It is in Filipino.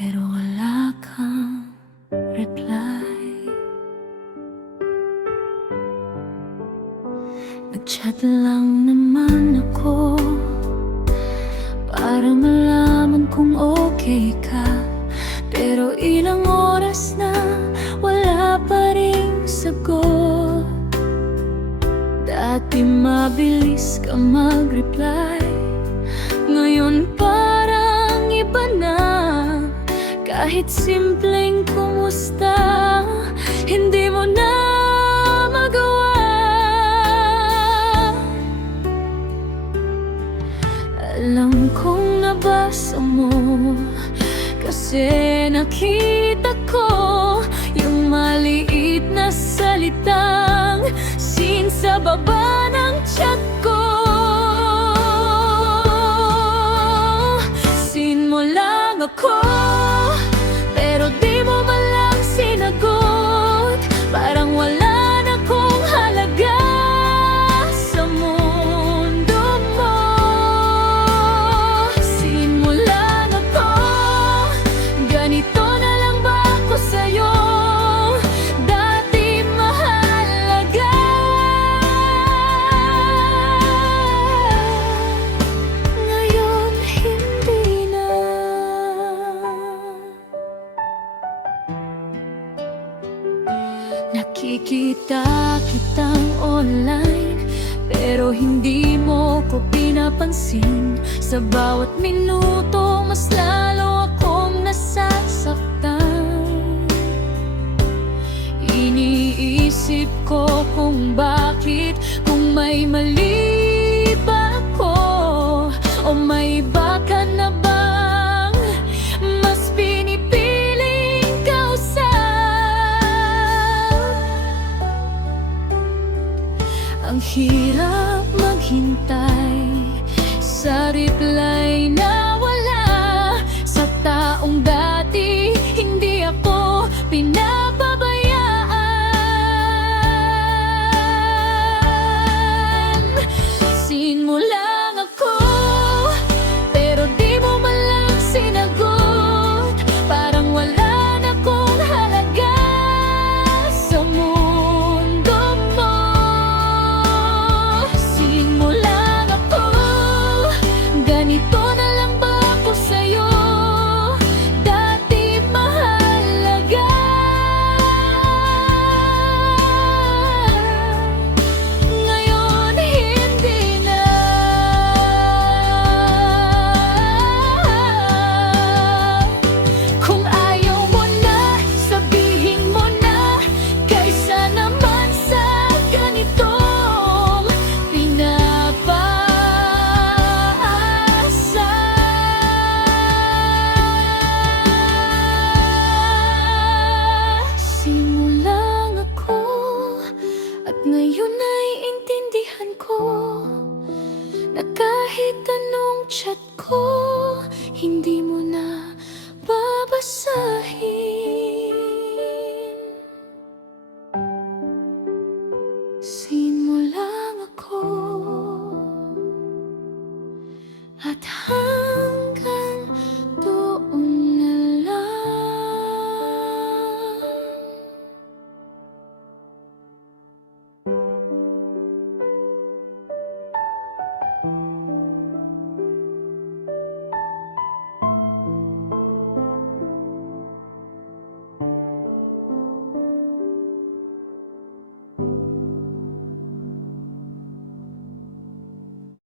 pero wala kang reply. Nag-chat lang naman ako para malaman kung okay ka, pero ilang oras na wala pa ring sagot. Dati mabilis ka mag-reply, ngayon parang iba na. Kahit simpleng kumusta, hindi mo na magawa. Alam kong nabasa mo, kasi nakita ko yung maliit na salitang sin sa baba ng chat ko. Sin mo lang ako, pero di mo man lang sinagot. Parang wala na kong halaga sa mundo mo. Sin mo lang ako, ganito na lang ba ako sa'yo? Dati mahalaga, ngayon hindi na. Nakikita kitang online, pero hindi mo ko pinapansin. Sa bawat minuto, mas lalo akong nasasaktan. Iniisip ko kung bakit, kung may mali ba ako, o may baka na bang mas pinipiling kausap. Ang hirap